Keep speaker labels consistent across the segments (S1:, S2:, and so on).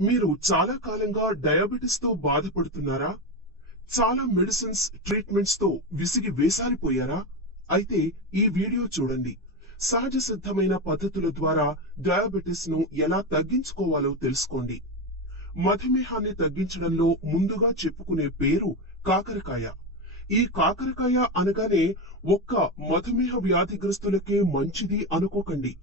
S1: మీరు చాలా కాలంగా డయాబెటిస్తో బాధపడుతున్నారా? చాలా మెడిసిన్స్ ట్రీట్మెంట్స్తో విసిగి వేసారిపోయారా? అయితే ఈ వీడియో చూడండి. సహజ సిద్ధమైన పద్ధతుల ద్వారా డయాబెటిస్ను ఎలా తగ్గించుకోవాలో తెలుసుకోండి. మధుమేహాన్ని తగ్గించడంలో ముందుగా చెప్పుకునే పేరు కాకరకాయ. ఈ కాకరకాయ అనగానే ఒక్క మధుమేహ వ్యాధిగ్రస్తులకే మంచిది అనుకోకండి.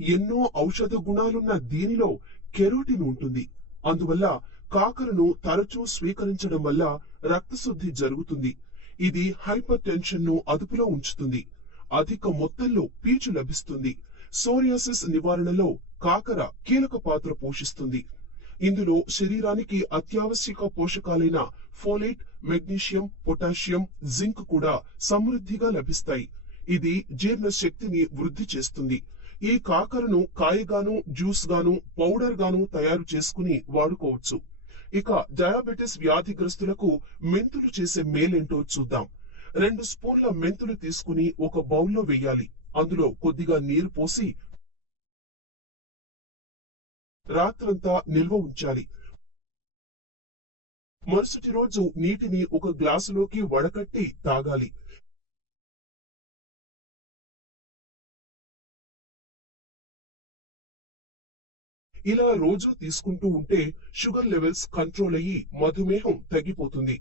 S1: ఎన్నో ఔషధ గుణాలున్న దీనిలో కెరోటిన్ ఉంటుంది. అందువల్ల కాకరను తరచూ స్వీకరించడం వల్ల రక్తశుద్ధి జరుగుతుంది. ఇది హైపర్ టెన్షన్ను అదుపులో ఉంచుతుంది. అధిక మొత్తంలో పీచు లభిస్తుంది. సోరియాసిస్ నివారణలో కాకర కీలక పాత్ర పోషిస్తుంది. ఇందులో శరీరానికి అత్యావశ్యక పోషకాలైన ఫోలేట్ మెగ్నీషియం పొటాషియం జింక్ కూడా సమృద్ధిగా లభిస్తాయి. ఇది జీర్ణ శక్తిని వృద్ధి చేస్తుంది. ఈ కాకరను కాయగాను జ్యూస్ గాను పౌడర్ గాను తయారు చేసుకుని వాడుకోవచ్చు. ఇక డయాబెటిస్ వ్యాధిగ్రస్తులకు మెంతులు చేసే మేలేంటో చూద్దాం. రెండు స్పూన్ల మెంతులు తీసుకుని ఒక బౌల్లో వేయాలి. అందులో కొద్దిగా నీరు పోసి రాత్రంతా నిల్వ ఉంచాలి. మరుసటి రోజు నీటిని ఒక గ్లాసులోకి వడకట్టి తాగాలి. ఇలా రోజు తీసుకుంటూ ఉంటే షుగర్ లెవెల్స్ కంట్రోల్ అయ్యి మధుమేహం తగ్గిపోతుంది.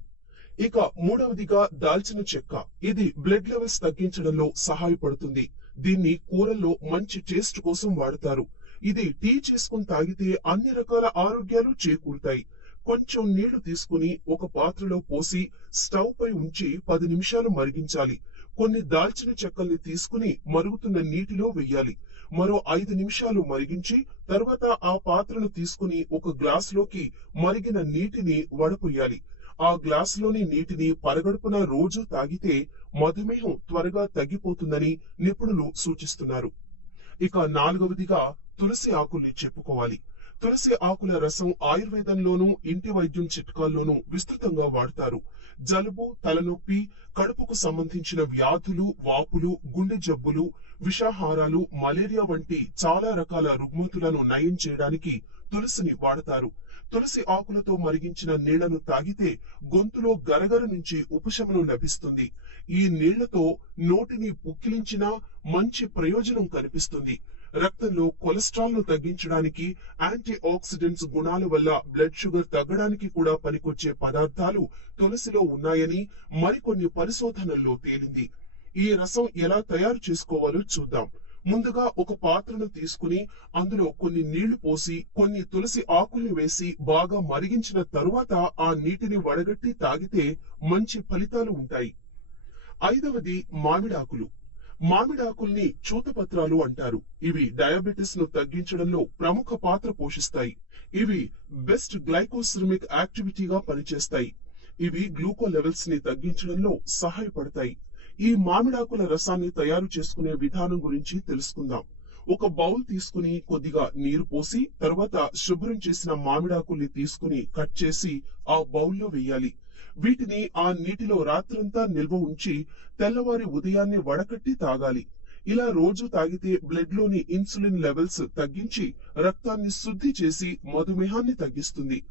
S1: ఇక మూడవదిగా దాల్చిన చెక్క. ఇది బ్లడ్ లెవెల్స్ తగ్గించడంలో సహాయపడుతుంది. దీన్ని కూరల్లో మంచి టేస్ట్ కోసం వాడతారు. ఇది టీ చేసుకుని తాగితే అన్ని రకాల ఆరోగ్యాలు చేకూరుతాయి. కొంచెం నీళ్ళు తీసుకుని ఒక పాత్రలో పోసి స్టవ్ పై ఉంచి పది నిమిషాలు మరిగించాలి. కొన్ని దాల్చిన చెక్కల్ని తీసుకుని మరుగుతున్న నీటిలో వెయ్యాలి మరో ఐదు నిమిషాలు మరిగించి తర్వాత ఆ పాత్రను తీసుకుని ఒక గ్లాసులోకి మరిగిన నీటిని వడపోయాలి. ఆ గ్లాసులోని నీటిని పరగడుపున రోజూ తాగితే మధుమేహం త్వరగా తగ్గిపోతుందని నిపుణులు సూచిస్తున్నారు. ఇక నాలుగవదిగా తులసి ఆకుల్ని చెప్పుకోవాలి. తులసి ఆకుల రసం ఆయుర్వేదంలోనూ ఇంటి వైద్యం చిట్కాల్లోనూ విస్తృతంగా వాడతారు. జలుబు తలనొప్పి కడుపుకు సంబంధించిన వ్యాధులు వాపులు గుండె జబ్బులు విషాహారాలు మలేరియా వంటి చాలా రకాల రుగ్మతులను నయం చేయడానికి తులసిని వాడతారు. తులసి ఆకులతో మరిగించిన నీళ్ళను తాగితే గొంతులో గరగర నుంచి ఉపశమనం లభిస్తుంది. ఈ నీళ్ళతో నోటిని పుక్కిలించినా మంచి ప్రయోజనం కనిపిస్తుంది. రక్తంలో కొలెస్ట్రాల్ను తగ్గించడానికి యాంటీ ఆక్సిడెంట్స్ గుణాల వల్ల బ్లడ్ షుగర్ తగ్గడానికి కూడా పనికొచ్చే పదార్థాలు తులసిలో ఉన్నాయని మరికొన్ని పరిశోధనల్లో తేలింది. ఈ రసం ఎలా తయారు చేసుకోవాలో చూద్దాం. ముందుగా ఒక పాత్రను తీసుకుని అందులో కొన్ని నీళ్ళు పోసి కొన్ని తులసి ఆకుల్ని వేసి బాగా మరిగించిన తరువాత ఆ నీటిని వడగట్టి తాగితే మంచి ఫలితాలు ఉంటాయి. ఐదవది మామిడాకులు. మామిడాకుల్ని చూతపత్రాలు అంటారు. ఇవి డయాబెటిస్ను తగ్గించడంలో ప్రముఖ పాత్ర పోషిస్తాయి. ఇవి బెస్ట్ గ్లైకోసిమిక్ యాక్టివిటీగా పనిచేస్తాయి. ఇవి గ్లూకో లెవెల్స్ని తగ్గించడంలో సహాయపడతాయి. ఈ మామిడాకుల రసాన్ని తయారు చేసుకునే విధానం గురించి తెలుసుకుందాం. ఒక బౌల్ తీసుకుని కొద్దిగా నీరు పోసి తర్వాత శుభ్రం చేసిన మామిడాకుల్ని తీసుకుని కట్ చేసి ఆ బౌల్లో వేయాలి. వీటిని ఆ నీటిలో రాత్రంతా నిల్వ ఉంచి తెల్లవారి ఉదయాన్నే వడకట్టి తాగాలి. ఇలా రోజు తాగితే బ్లడ్లోని ఇన్సులిన్ లెవెల్స్ తగ్గించి రక్తాన్ని శుద్ధి చేసి మధుమేహాన్ని తగ్గిస్తుంది.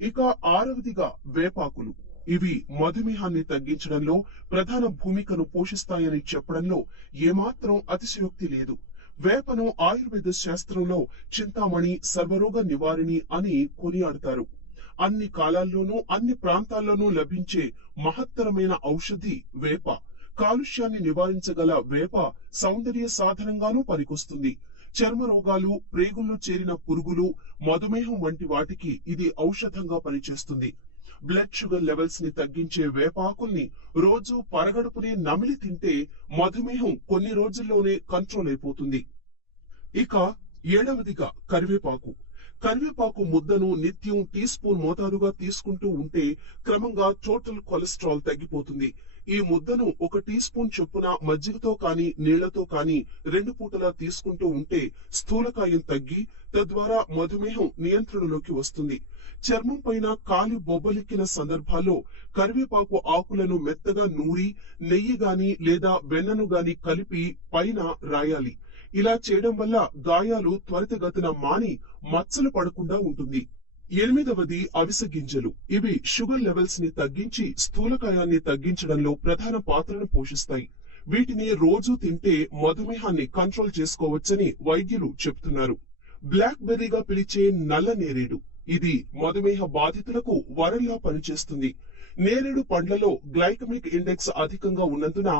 S1: ఇక ఆరవదిగా వేపాకులు. ఇవి మధుమేహాన్ని తగ్గించడంలో ప్రధాన భూమికను పోషిస్తాయని చెప్పడంలో ఏమాత్రం అతిశయోక్తి లేదు. వేపను ఆయుర్వేద శాస్త్రంలో చింతామణి సర్వరోగ నివారిణి అని కొనియాడతారు. అన్ని కాలాల్లోనూ అన్ని ప్రాంతాల్లోనూ లభించే మహత్తరమైన ఔషధి వేప. కాలుష్యాన్ని నివారించగల వేప సౌందర్య సాధనంగానూ పనికొస్తుంది. చర్మ రోగాలు ప్రేగుల్లో చేరిన పురుగులు మధుమేహం వంటి వాటికి ఇది ఔషధంగా పనిచేస్తుంది. బ్లడ్ షుగర్ లెవెల్స్ని తగ్గించే వేపాకుల్ని రోజు పరగడుపునే నమిలి తింటే మధుమేహం కొన్ని రోజుల్లోనే కంట్రోల్ అయిపోతుంది. ఇక ఏడవదిగా కరివేపాకు. కరివేపాకు ముద్దను నిత్యం టీ స్పూన్ మోతాదుగా తీసుకుంటూ ఉంటే క్రమంగా టోటల్ కొలెస్ట్రాల్ తగ్గిపోతుంది. ఈ ముద్దను ఒక టీ స్పూన్ చొప్పున మజ్జిగతో కానీ నీళ్ళతో కానీ రెండు పూటలా తీసుకుంటూ ఉంటే స్థూలకాయం తగ్గి తద్వారా మధుమేహం నియంత్రణలోకి వస్తుంది. చర్మం పైన కాలి బొబ్బలిక్కిన సందర్భాల్లో కరివేపాకు ఆకులను మెత్తగా నూరి నెయ్యి గాని లేదా వెన్నను గాని కలిపి పైన రాయాలి. ఇలా చేయడం వల్ల గాయాలు త్వరితగతిన మాని మచ్చలు పడకుండా ఉంటుంది. ఎనిమిదవది అవిసె గింజలు. ఇవి షుగర్ లెవెల్స్ని తగ్గించి స్థూలకాయాన్ని తగ్గించడంలో ప్రధాన పాత్రను పోషిస్తాయి. వీటిని రోజు తింటే మధుమేహాన్ని కంట్రోల్ చేసుకోవచ్చని వైద్యులు చెప్తున్నారు. బ్లాక్ బెర్రీగా పిలిచే నల్ల నేరేడు. ఇది మధుమేహ బాధితులకు వరంలా పనిచేస్తుంది. నేరేడు పండ్లలో గ్లైకమిక్ ఇండెక్స్ అధికంగా ఉన్నందున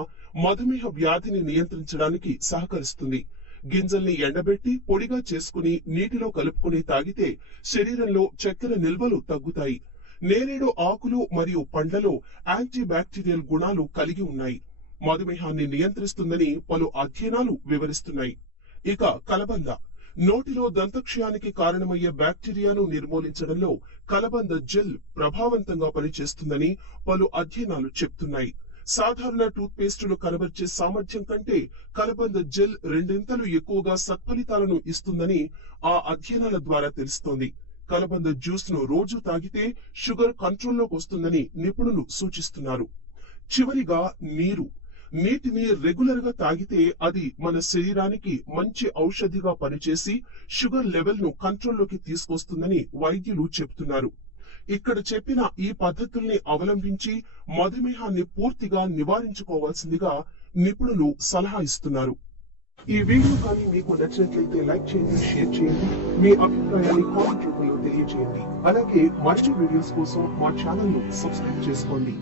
S1: మధుమేహ వ్యాధిని నియంత్రించడానికి సహకరిస్తుంది. గింజల్ని ఎండబెట్టి పొడిగా చేసుకుని నీటిలో కలుపుకుని తాగితే శరీరంలో చక్కెర నిల్వలు తగ్గుతాయి. నేరేడు ఆకులు మరియు పండ్లలో యాంటీ బ్యాక్టీరియల్ గుణాలు కలిగి ఉన్నాయి. మధుమేహాన్ని నియంత్రిస్తుందని పలు అధ్యయనాలు వివరిస్తున్నాయి. ఇక కలబంద. నోటిలో దంతక్షయానికి కారణమయ్యే బ్యాక్టీరియాను నిర్మూలించడంలో కలబంద జెల్ ప్రభావవంతంగా పనిచేస్తుందని పలు అధ్యయనాలు చెప్తున్నాయి. సాధారణ టూత్ పేస్టులు కనబర్చే సామర్థ్యం కంటే కలబంద జెల్ రెండింతలు ఎక్కువగా సత్ఫలితాలను ఇస్తుందని ఆ అధ్యయనాల ద్వారా తెలుస్తోంది. కలబంద జ్యూస్ను రోజు తాగితే షుగర్ కంట్రోల్లోకి వస్తుందని నిపుణులు సూచిస్తున్నారు. చివరిగా నీరు. నీటిని రెగ్యులర్గా తాగితే అది మన శరీరానికి మంచి ఔషధిగా పనిచేసి షుగర్ లెవెల్ను కంట్రోల్లోకి తీసుకొస్తుందని వైద్యులు చెప్తున్నారు ఇక్కడ చెప్పిన ఈ పద్ధతుల్ని అవలంబించి మధుమేహాన్ని పూర్తిగా నివారించుకోవాల్సిందిగా నిపుణులు సలహా ఇస్తున్నారు. ఈ వీడియో కానీ మీకు నచ్చినట్లయితే లైక్ చేయండి షేర్ చేయండి. మీ అభిప్రాయాన్ని కామెంట్ రూపంలో తెలియజేయండి. అలాగే మరిన్ని వీడియోస్ కోసం మా ఛానల్ను సబ్స్క్రైబ్ చేసుకోండి.